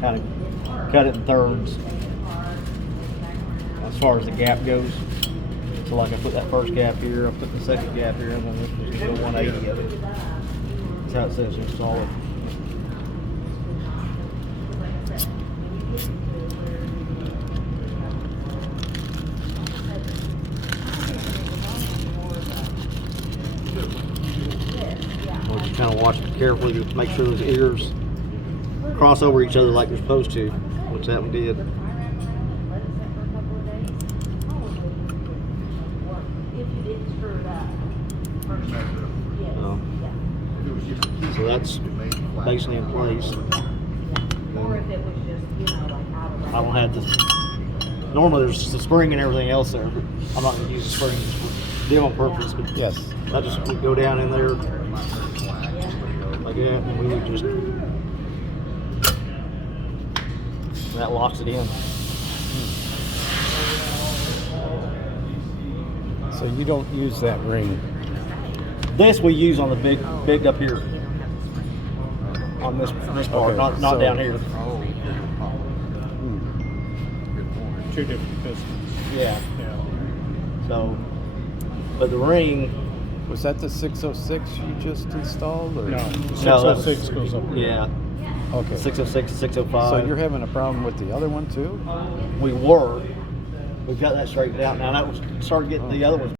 kind of cut it in thirds as far as the gap goes. So like I put that first gap here, I put the second gap here, and then this was just go 180 of it. That's how it says install it. Well, just kind of watch it carefully to make sure those ears cross over each other like they're supposed to, which that one did. So that's basically in place. I don't have this. Normally there's the spring and everything else there. I'm not going to use the spring deal on purpose, but Yes. I just would go down in there like that, and we would just that locks it in. So you don't use that ring. This we use on the big up here. On this part, Okay, not so- down here. Two different pistons. Yeah. Yeah. So, but the ring, Was that the 606 you just installed? Or? No, No, that's- 606 goes up. yeah, Okay. 606, 605. So you're having a problem with the other one too? We were. We've got that straightened out now. That was started getting the other ones